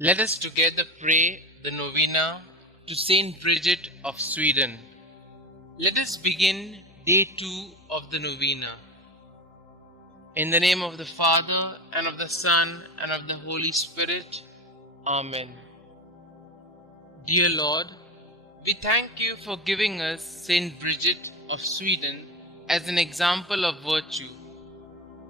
Let us together pray the Novena to St Bridget of Sweden. Let us begin day 2 of the Novena. In the name of the Father, and of the Son, and of the Holy Spirit. Amen. Dear Lord, we thank you for giving us St Bridget of Sweden as an example of virtue.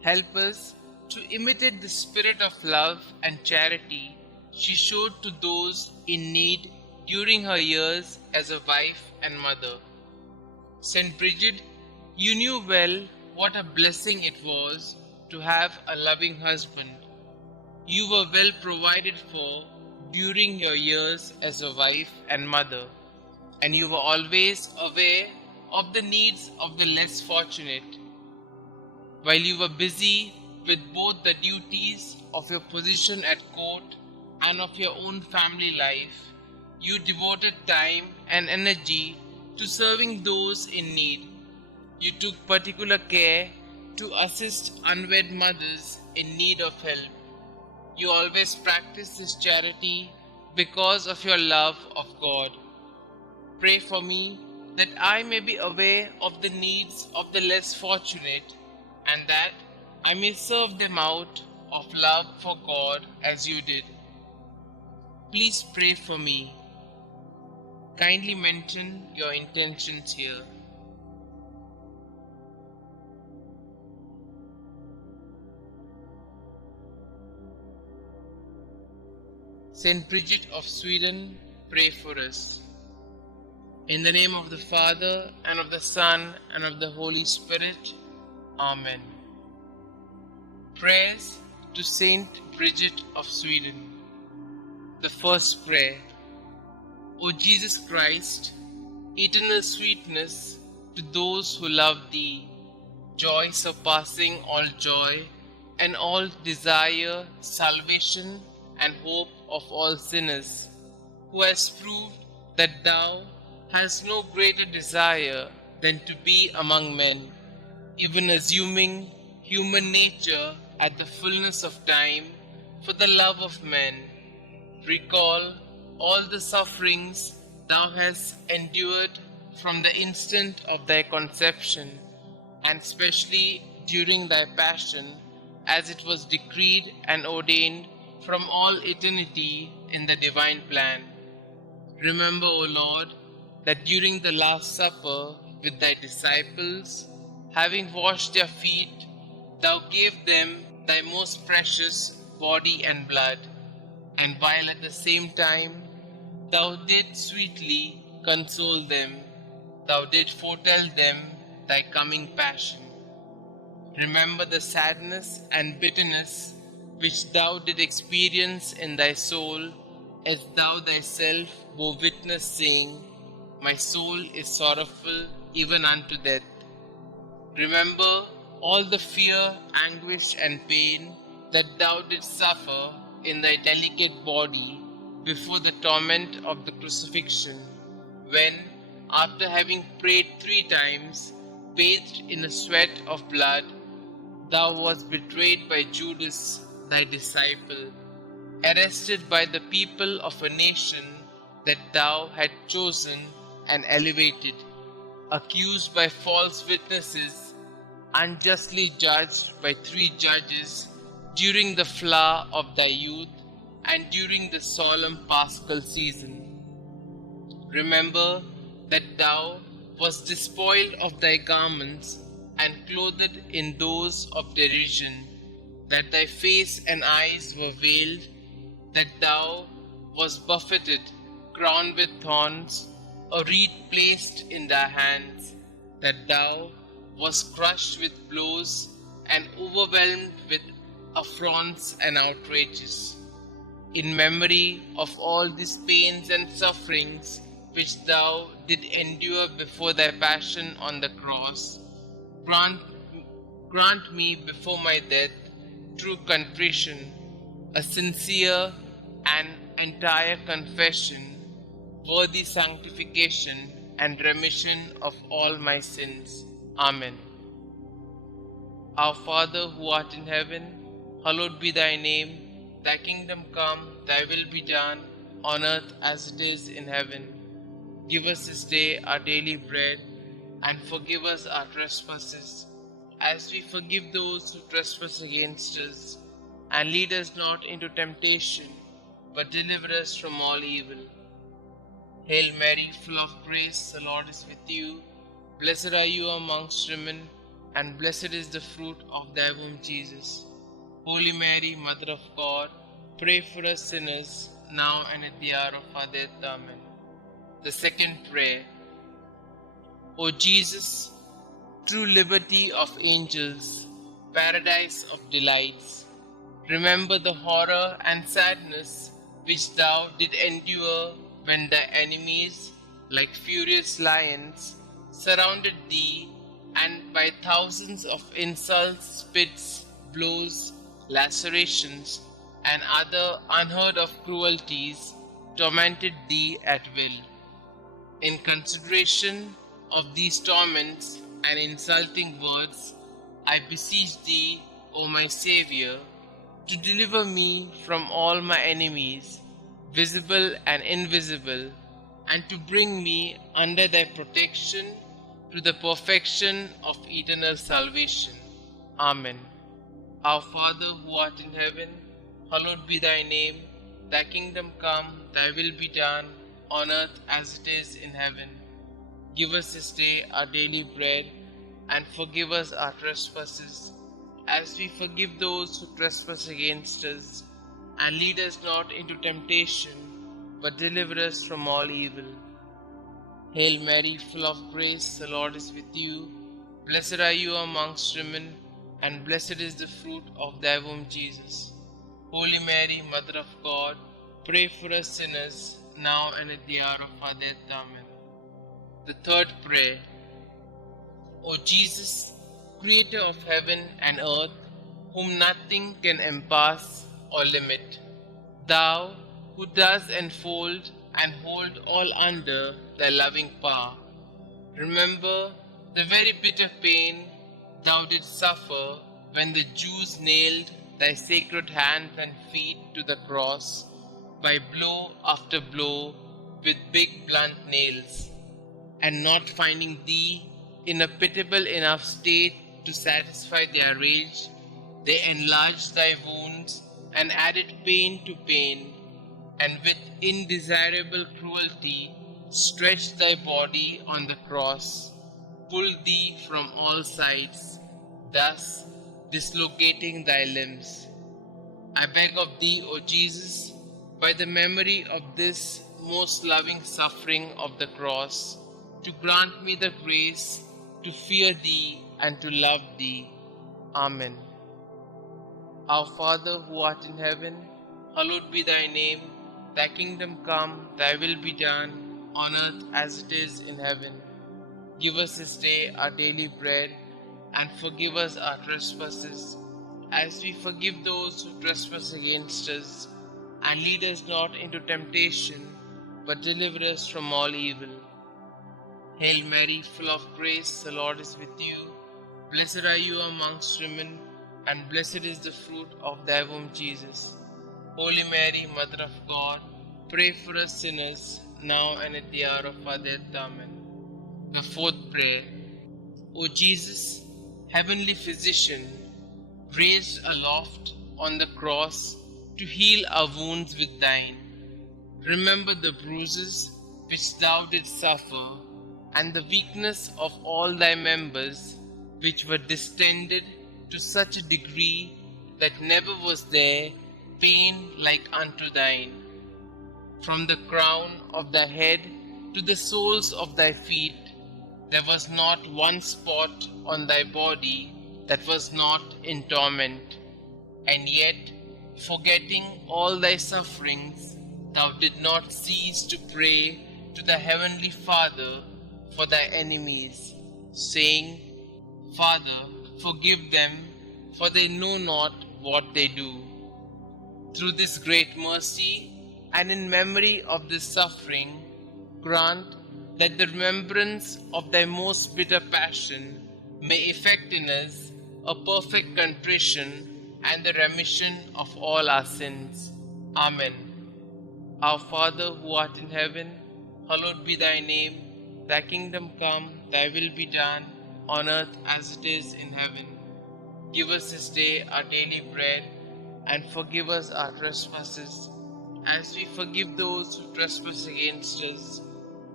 Help us to imitate the spirit of love and charity she showed to those in need during her years as a wife and mother. St. Bridget, you knew well what a blessing it was to have a loving husband. You were well provided for during your years as a wife and mother, and you were always aware of the needs of the less fortunate. While you were busy with both the duties of your position at court and of your own family life, you devoted time and energy to serving those in need. You took particular care to assist unwed mothers in need of help. You always practiced this charity because of your love of God. Pray for me that I may be aware of the needs of the less fortunate and that I may serve them out of love for God as you did. Please pray for me. Kindly mention your intentions here. St. Bridget of Sweden, pray for us. In the name of the Father, and of the Son, and of the Holy Spirit. Amen. Prayers to St. Bridget of Sweden. The first prayer. O Jesus Christ, eternal sweetness to those who love Thee, joy surpassing all joy, and all desire salvation and hope of all sinners, who has proved that Thou hast no greater desire than to be among men, even assuming human nature at the fullness of time for the love of men. Recall all the sufferings Thou hast endured from the instant of Thy conception, and especially during Thy passion, as it was decreed and ordained from all eternity in the divine plan. Remember, O Lord, that during the Last Supper with Thy disciples, having washed their feet, Thou gave them Thy most precious body and blood, and while at the same time Thou didst sweetly console them, Thou didst foretell them Thy coming passion. Remember the sadness and bitterness which Thou didst experience in Thy soul, as Thou Thyself bore witness, saying, My soul is sorrowful even unto death. Remember all the fear, anguish, and pain that Thou didst suffer in Thy delicate body before the torment of the crucifixion, when, after having prayed 3 times, bathed in a sweat of blood, Thou wast betrayed by Judas, Thy disciple, arrested by the people of a nation that Thou had chosen and elevated, accused by false witnesses, unjustly judged by 3 judges during the flower of Thy youth and during the solemn Paschal season. Remember that Thou wast despoiled of Thy garments and clothed in those of derision, that Thy face and eyes were veiled, that Thou wast buffeted, crowned with thorns, a reed placed in Thy hands, that Thou wast crushed with blows and overwhelmed with affronts and outrages. In memory of all these pains and sufferings which Thou did endure before Thy passion on the cross, grant me before my death true contrition, a sincere and entire confession, worthy sanctification and remission of all my sins. Amen. Our Father who art in heaven, hallowed be Thy name. Thy kingdom come, thy will be done, on earth as it is in heaven. Give us this day our daily bread, and forgive us our trespasses, as we forgive those who trespass against us. And lead us not into temptation, but deliver us from all evil. Hail Mary, full of grace, the Lord is with you. Blessed are you amongst women, and blessed is the fruit of thy womb, Jesus. Holy Mary, Mother of God, pray for us sinners, now and at the hour of our death. Amen. The second prayer. O Jesus, true liberty of angels, paradise of delights, remember the horror and sadness which thou did endure when thy enemies, like furious lions, surrounded thee, and by thousands of insults, spits, blows, lacerations, and other unheard of cruelties tormented thee at will. In consideration of these torments and insulting words, I beseech thee, O my Xavier, to deliver me from all my enemies, visible and invisible, and to bring me under thy protection to the perfection of eternal salvation. Amen. Our Father who art in heaven, hallowed be thy name. Thy kingdom come, thy will be done, on earth as it is in heaven. Give us this day our daily bread, and forgive us our trespasses, as we forgive those who trespass against us. And lead us not into temptation, but deliver us from all evil. Hail Mary, full of grace, the Lord is with you. Blessed are you amongst women, and blessed is the fruit of thy womb, Jesus. Holy Mary, Mother of God, pray for us sinners, now and at the hour of our death. Amen. The third prayer. O Jesus, Creator of heaven and earth, whom nothing can encompass or limit, thou who dost enfold and hold all under thy loving power, remember the very bitter pain thou didst suffer when the Jews nailed thy sacred hands and feet to the cross by blow after blow with big blunt nails, and not finding thee in a pitiable enough state to satisfy their rage, they enlarged thy wounds and added pain to pain, and with indesirable cruelty stretched thy body on the cross, pulled thee from all sides, thus dislocating thy limbs. I beg of thee, O Jesus, by the memory of this most loving suffering of the cross, to grant me the grace to fear thee and to love thee. Amen. Our Father who art in heaven, hallowed be thy name. Thy kingdom come, thy will be done, on earth as it is in heaven. Give us this day our daily bread, and forgive us our trespasses, as we forgive those who trespass against us. And lead us not into temptation, but deliver us from all evil. Hail Mary, full of grace, the Lord is with you. Blessed are you amongst women, and blessed is the fruit of thy womb, Jesus. Holy Mary, Mother of God, pray for us sinners, now and at the hour of our death. Amen. The fourth prayer. O Jesus, heavenly physician, raised aloft on the cross to heal our wounds with thine, remember the bruises which thou didst suffer, and the weakness of all thy members, which were distended to such a degree that never was there pain like unto thine. From the crown of thy head to the soles of thy feet, there was not one spot on thy body that was not in torment. And yet, forgetting all thy sufferings, thou did not cease to pray to the heavenly Father for thy enemies, saying, Father, forgive them, for they know not what they do. Through this great mercy, and in memory of this suffering, grant that the remembrance of thy most bitter passion may effect in us a perfect contrition and the remission of all our sins. Amen. Our Father who art in heaven, hallowed be thy name. Thy kingdom come, thy will be done, on earth as it is in heaven. Give us this day our daily bread, and forgive us our trespasses, as we forgive those who trespass against us.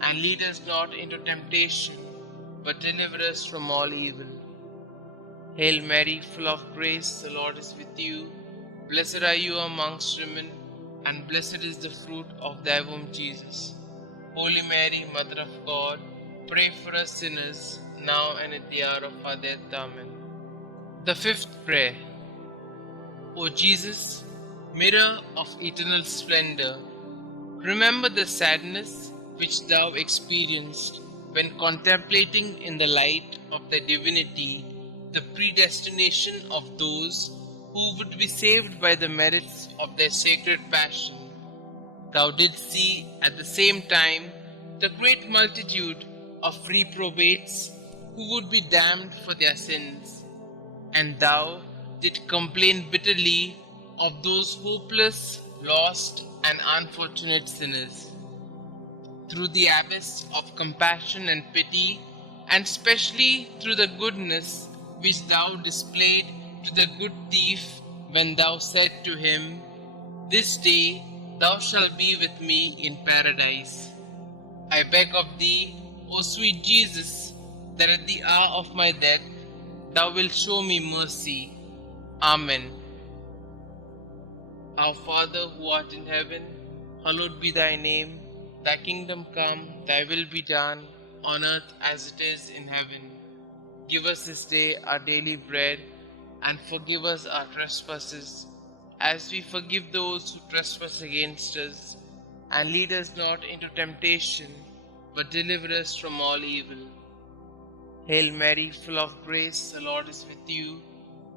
And lead us not into temptation, but deliver us from all evil. Hail Mary, full of grace, the Lord is with you. Blessed are you amongst women, and blessed is the fruit of thy womb, Jesus. Holy Mary, Mother of God, pray for us sinners, now and at the hour of our death. Amen. The fifth prayer. O Jesus, mirror of eternal splendor, remember the sadness which thou experienced when contemplating in the light of thy divinity the predestination of those who would be saved by the merits of their sacred passion. Thou didst see at the same time the great multitude of reprobates who would be damned for their sins, and thou didst complain bitterly of those hopeless, lost, and unfortunate sinners. Through the abyss of compassion and pity, and specially through the goodness which thou displayed to the good thief when thou said to him, "This day thou shalt be with me in paradise." I beg of thee, O sweet Jesus, that at the hour of my death thou wilt show me mercy. Amen. Our Father who art in heaven, hallowed be thy name. Thy kingdom come, thy will be done, on earth as it is in heaven. Give us this day our daily bread, and forgive us our trespasses, as we forgive those who trespass against us. And lead us not into temptation, but deliver us from all evil. Hail Mary, full of grace, the Lord is with you.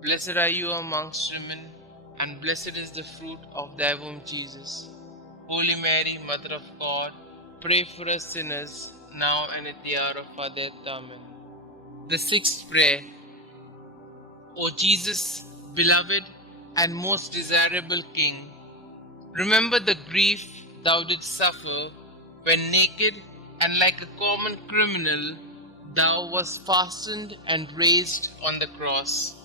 Blessed are you amongst women, and blessed is the fruit of thy womb, Jesus. Holy Mary, Mother of God, pray for us sinners, now and at the hour of our death. Amen. The sixth prayer. O Jesus, beloved and most desirable King, remember the grief thou didst suffer when naked and like a common criminal thou wast fastened and raised on the cross,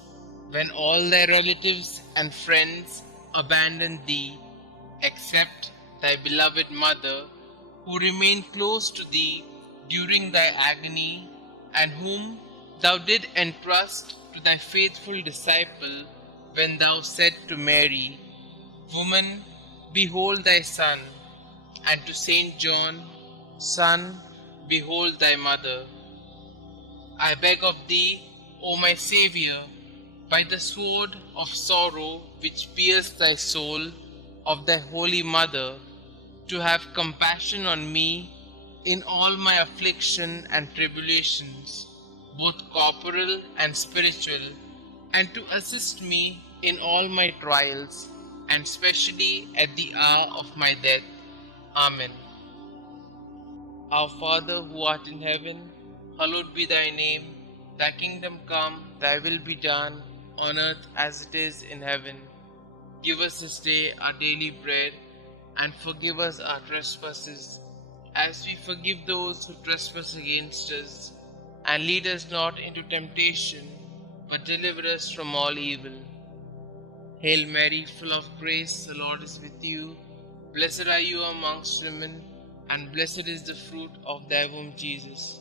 when all thy relatives and friends abandoned thee, except thy beloved mother, who remained close to thee during thy agony, and whom thou did entrust to thy faithful disciple when thou said to Mary, "Woman, behold thy son," and to Saint John, "Son, behold thy mother." I beg of thee, O my Xavier, by the sword of sorrow which pierced thy soul, of thy holy mother, to have compassion on me in all my affliction and tribulations, both corporal and spiritual, and to assist me in all my trials, and specially at the hour of my death. Amen. Our Father who art in heaven, hallowed be thy name. Thy kingdom come, thy will be done, on earth as it is in heaven. Give us this day our daily bread, and forgive us our trespasses, as we forgive those who trespass against us. And lead us not into temptation, but deliver us from all evil. Hail Mary, full of grace, the Lord is with you. Blessed are you amongst women, and blessed is the fruit of thy womb, Jesus.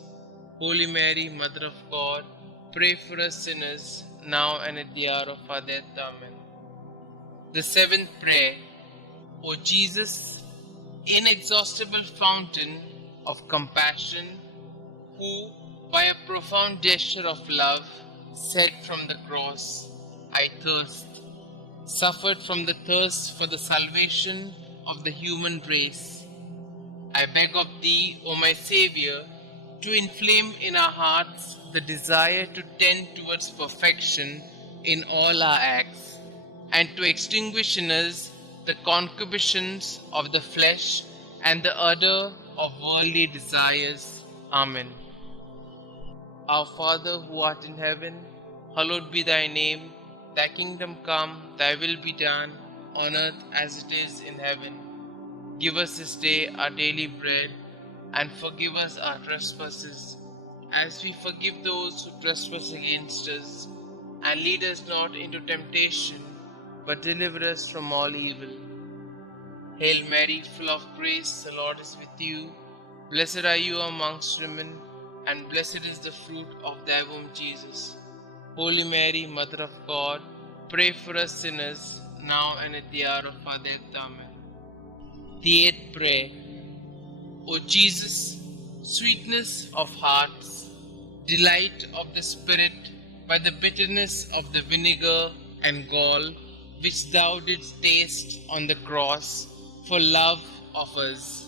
Holy Mary, Mother of God, pray for us sinners, now and at the hour of our death. Amen. The seventh prayer. O Jesus, inexhaustible fountain of compassion, who, by a profound gesture of love, said from the cross, "I thirst," suffered from the thirst for the salvation of the human race. I beg of thee, O my Saviour, to inflame in our hearts the desire to tend towards perfection in all our acts, and to extinguish in us the concupiscence of the flesh and the ardor of worldly desires. Amen. Our Father who art in heaven, hallowed be thy name. Thy kingdom come, thy will be done, on earth as it is in heaven. Give us this day our daily bread, and forgive us our trespasses, as we forgive those who trespass against us. And lead us not into temptation, but deliver us from all evil. Hail Mary, full of grace, the Lord is with you. Blessed are you amongst women, and blessed is the fruit of thy womb, Jesus. Holy Mary, Mother of God, pray for us sinners, now and at the hour of our death. Amen. The eighth prayer. O Jesus, sweetness of hearts, delight of the Spirit, by the bitterness of the vinegar and gall which thou didst taste on the cross for love of us,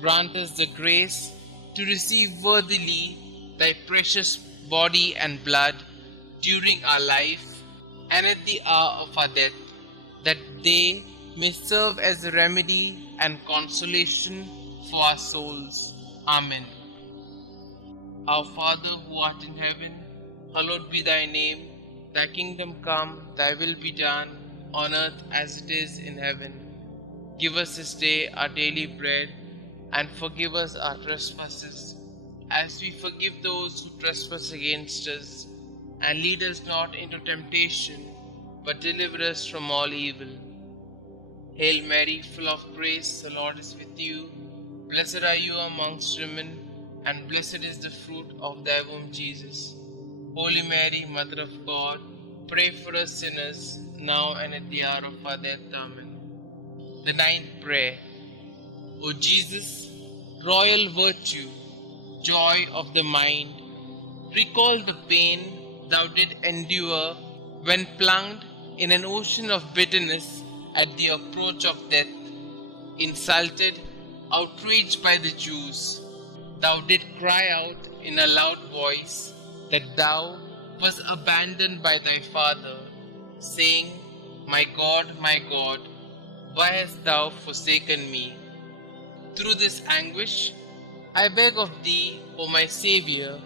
grant us the grace to receive worthily thy precious body and blood during our life and at the hour of our death, that they may serve as a remedy and consolation for our souls. Amen. Our Father who art in heaven, hallowed be thy name. Thy kingdom come, thy will be done, on earth as it is in heaven. Give us this day our daily bread, and forgive us our trespasses, as we forgive those who trespass against us. And lead us not into temptation, but deliver us from all evil. Hail Mary, full of grace, the Lord is with you. Blessed are you amongst women, and blessed is the fruit of thy womb, Jesus. Holy Mary, Mother of God, pray for us sinners, now and at the hour of our death. Amen. The ninth prayer. O Jesus, royal virtue, joy of the mind, recall the pain thou did endure when plunged in an ocean of bitterness at the approach of death, insulted, outraged by the Jews. Thou did cry out in a loud voice that thou wast abandoned by thy Father, saying, my God, why hast thou forsaken me? Through this anguish, I beg of thee, O my Xavier,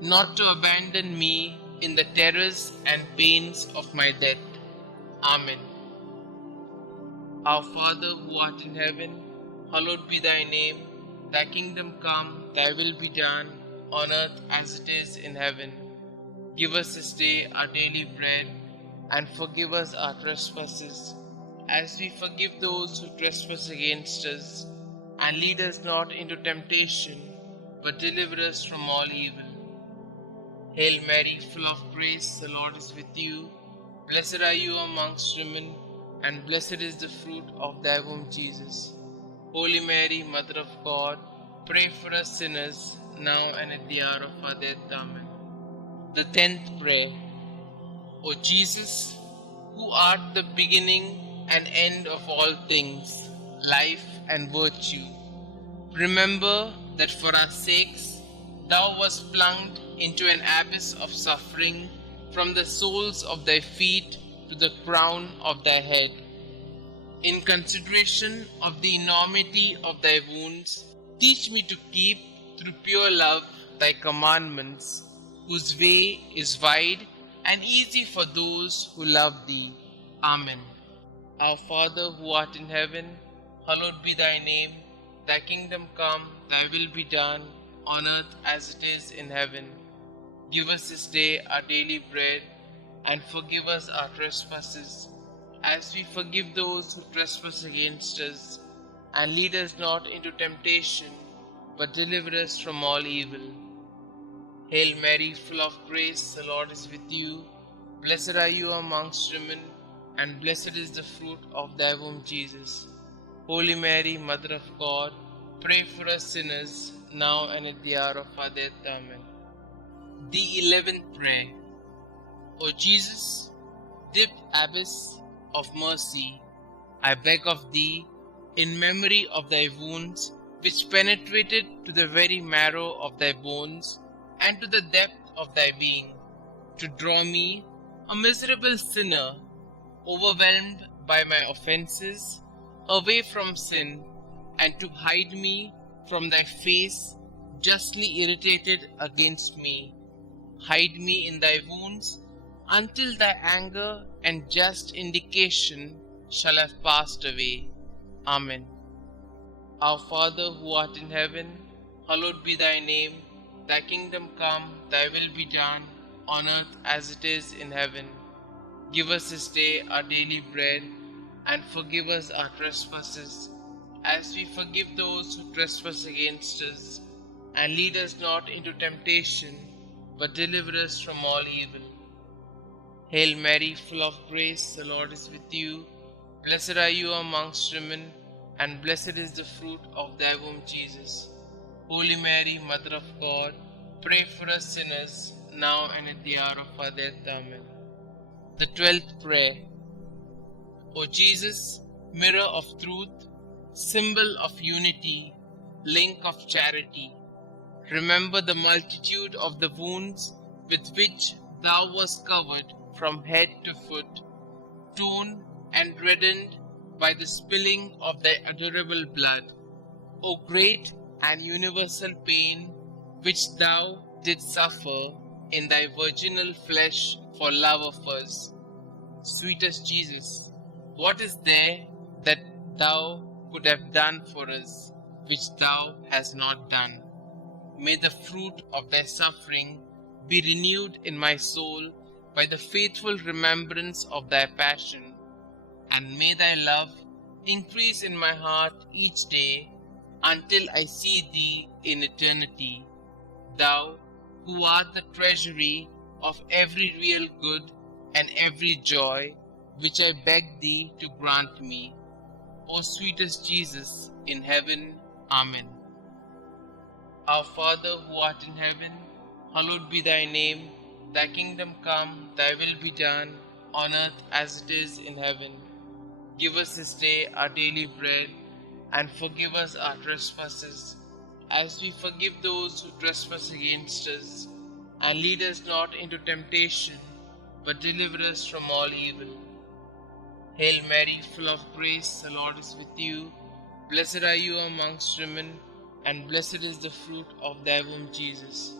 not to abandon me in the terrors and pains of my death. Amen. Our Father who art in heaven, hallowed be thy name. Thy kingdom come, thy will be done, on earth as it is in heaven. Give us this day our daily bread, and forgive us our trespasses, as we forgive those who trespass against us. And lead us not into temptation, but deliver us from all evil. Hail Mary, full of grace, the Lord is with you. Blessed are you amongst women, and blessed is the fruit of thy womb, Jesus. Holy Mary, Mother of God, pray for us sinners, now and at the hour of our death. Amen. The 10th prayer. O Jesus, who art the beginning and end of all things, life and virtue, remember that for our sakes thou wast plunged into an abyss of suffering, from the soles of thy feet to the crown of thy head. In consideration of the enormity of thy wounds, teach me to keep, through pure love, thy commandments, whose way is wide and easy for those who love thee. Amen. Our Father who art in heaven, hallowed be thy name. Thy kingdom come, thy will be done, on earth as it is in heaven. Give us this day our daily bread, and forgive us our trespasses, as we forgive those who trespass against us. And lead us not into temptation, but deliver us from all evil. Hail Mary, full of grace, the Lord is with you. Blessed are you amongst women, and blessed is the fruit of thy womb, Jesus. Holy Mary, Mother of God, pray for us sinners, now and at the hour of our death. Amen. The 11th prayer. O Jesus, deep abyss of mercy, I beg of thee, in memory of thy wounds, which penetrated to the very marrow of thy bones and to the depth of thy being, to draw me, a miserable sinner, overwhelmed by my offenses, away from sin, and to hide me from thy face, justly irritated against me. Hide me in thy wounds, until thy anger and just indication shall have passed away. Amen. Our Father who art in heaven, hallowed be thy name. Thy kingdom come, thy will be done, on earth as it is in heaven. Give us this day our daily bread, and forgive us our trespasses, as we forgive those who trespass against us. And lead us not into temptation, but deliver us from all evil. Hail Mary, full of grace, the Lord is with you. Blessed are you amongst women, and blessed is the fruit of thy womb, Jesus. Holy Mary, Mother of God, pray for us sinners, now and at the hour of our death. Amen. The 12th prayer. O Jesus, mirror of truth, symbol of unity, link of charity, remember the multitude of the wounds with which thou wast covered from head to foot, torn and reddened by the spilling of thy adorable blood. O great and universal pain which thou didst suffer in thy virginal flesh for love of us. Sweetest Jesus, what is there that thou could have done for us, which thou hast not done? May the fruit of thy suffering be renewed in my soul by the faithful remembrance of thy passion, and may thy love increase in my heart each day until I see thee in eternity, thou who art the treasury of every real good and every joy, which I beg thee to grant me. O sweetest Jesus in heaven. Amen. Our Father who art in heaven, hallowed be thy name. Thy kingdom come, thy will be done, on earth as it is in heaven. Give us this day our daily bread, and forgive us our trespasses, as we forgive those who trespass against us. And lead us not into temptation, but deliver us from all evil. Hail Mary, full of grace, the Lord is with you. Blessed are you amongst women, and blessed is the fruit of thy womb, Jesus.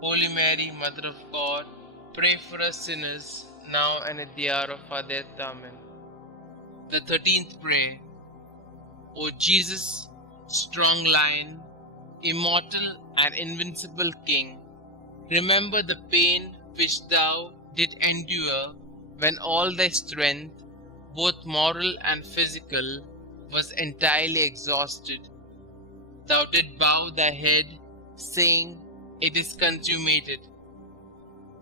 Holy Mary, Mother of God, pray for us sinners, now and at the hour of our death. Amen. The 13th prayer. O Jesus, strong Lion, immortal and invincible King, remember the pain which thou didst endure when all thy strength, both moral and physical, was entirely exhausted. Thou didst bow thy head, saying, "It is consummated."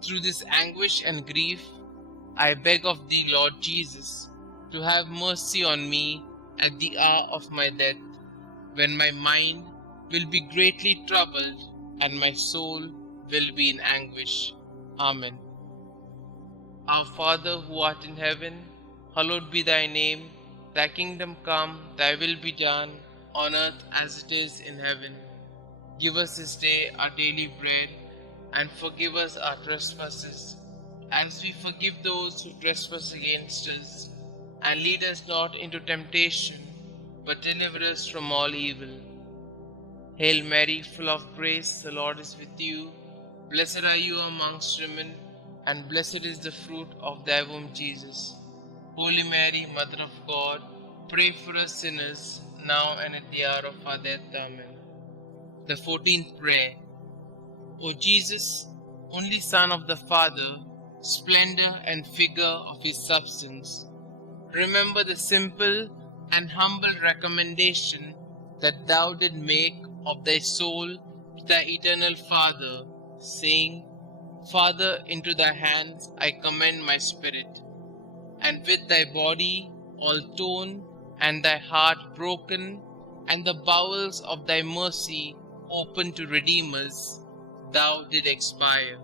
Through this anguish and grief, I beg of thee, Lord Jesus, to have mercy on me at the hour of my death, when my mind will be greatly troubled and my soul will be in anguish. Amen. Our Father who art in heaven, hallowed be thy name. Thy kingdom come, thy will be done, on earth as it is in heaven. Give us this day our daily bread, and forgive us our trespasses, as we forgive those who trespass against us. And lead us not into temptation, but deliver us from all evil. Hail Mary, full of grace, the Lord is with you. Blessed are you amongst women, and blessed is the fruit of thy womb, Jesus. Holy Mary, Mother of God, pray for us sinners, now and at the hour of our death. Amen. The 14th prayer. O Jesus, only Son of the Father, splendor and figure of his substance, remember the simple and humble recommendation that thou didst make of thy soul to thy eternal Father, saying, "Father, into thy hands I commend my spirit." And with thy body all torn, and thy heart broken, and the bowels of thy mercy open to redeem us, thou did expire.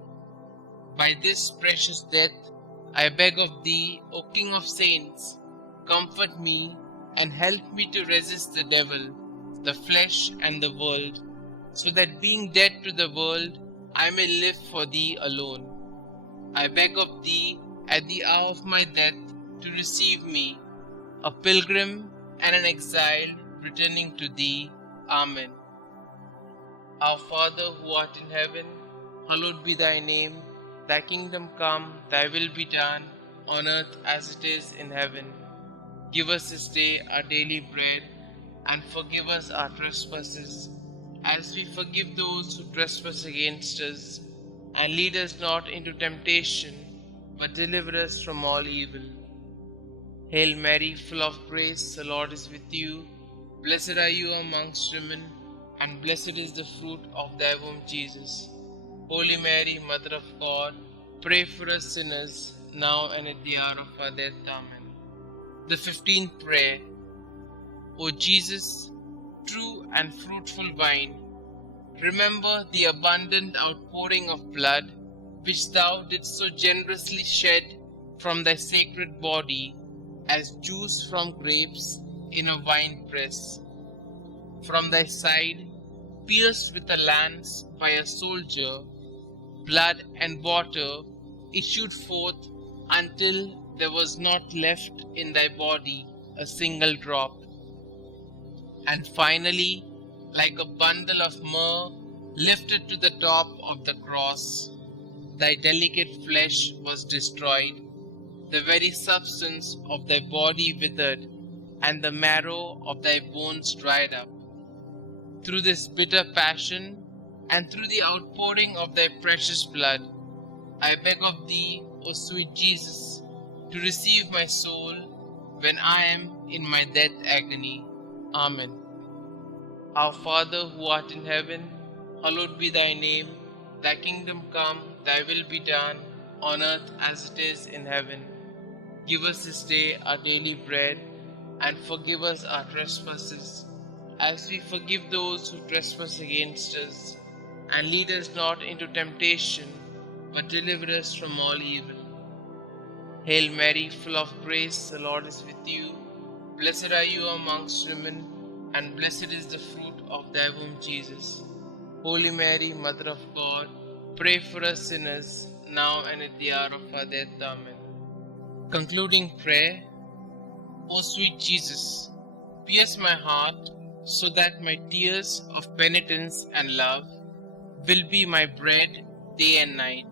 By this precious death, I beg of thee, O King of saints, comfort me and help me to resist the devil, the flesh, and the world, so that being dead to the world, I may live for thee alone. I beg of thee, at the hour of my death, to receive me, a pilgrim and an exile, returning to thee. Amen. Our Father who art in heaven, hallowed be thy name. Thy kingdom come, thy will be done, on earth as it is in heaven. Give us this day our daily bread, and forgive us our trespasses, as we forgive those who trespass against us. And lead us not into temptation, but deliver us from all evil. Hail Mary, full of grace, the Lord is with you. Blessed are you amongst women, and blessed is the fruit of thy womb, Jesus. Holy Mary, Mother of God, pray for us sinners, now and at the hour of our death. Amen. The 15th prayer. O Jesus, true and fruitful vine, remember the abundant outpouring of blood which thou didst so generously shed from thy sacred body as juice from grapes in a wine press. From thy side, pierced with a lance by a soldier, blood and water issued forth until there was not left in thy body a single drop. And finally, like a bundle of myrrh lifted to the top of the cross, thy delicate flesh was destroyed, the very substance of thy body withered, and the marrow of thy bones dried up. Through this bitter passion, and through the outpouring of thy precious blood, I beg of thee, O sweet Jesus, to receive my soul when I am in my death agony. Amen. Our Father who art in heaven, hallowed be thy name. Thy kingdom come, thy will be done, on earth as it is in heaven. Give us this day our daily bread, and forgive us our trespasses, as we forgive those who trespass against us. And lead us not into temptation, but deliver us from all evil. Hail Mary, full of grace, the Lord is with you. Blessed are you amongst women, and blessed is the fruit of thy womb, Jesus. Holy Mary, Mother of God, pray for us sinners, now and at the hour of our death. Amen. Concluding prayer. O sweet Jesus, pierce my heart so that my tears of penitence and love will be my bread day and night.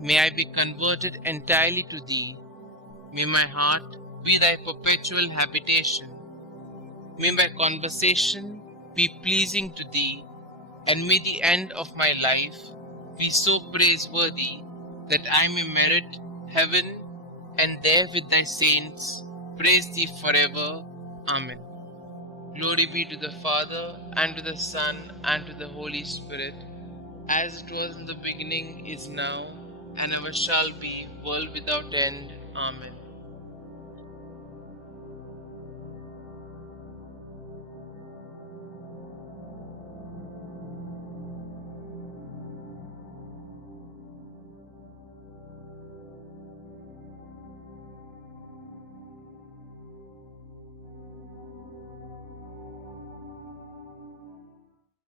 May I be converted entirely to thee. May my heart be thy perpetual habitation. May my conversation be pleasing to thee, and may the end of my life be so praiseworthy that I may merit heaven, and there with thy saints praise thee forever. Amen. Glory be to the Father, and to the Son, and to the Holy Spirit, as it was in the beginning, is now, and ever shall be, world without end. Amen.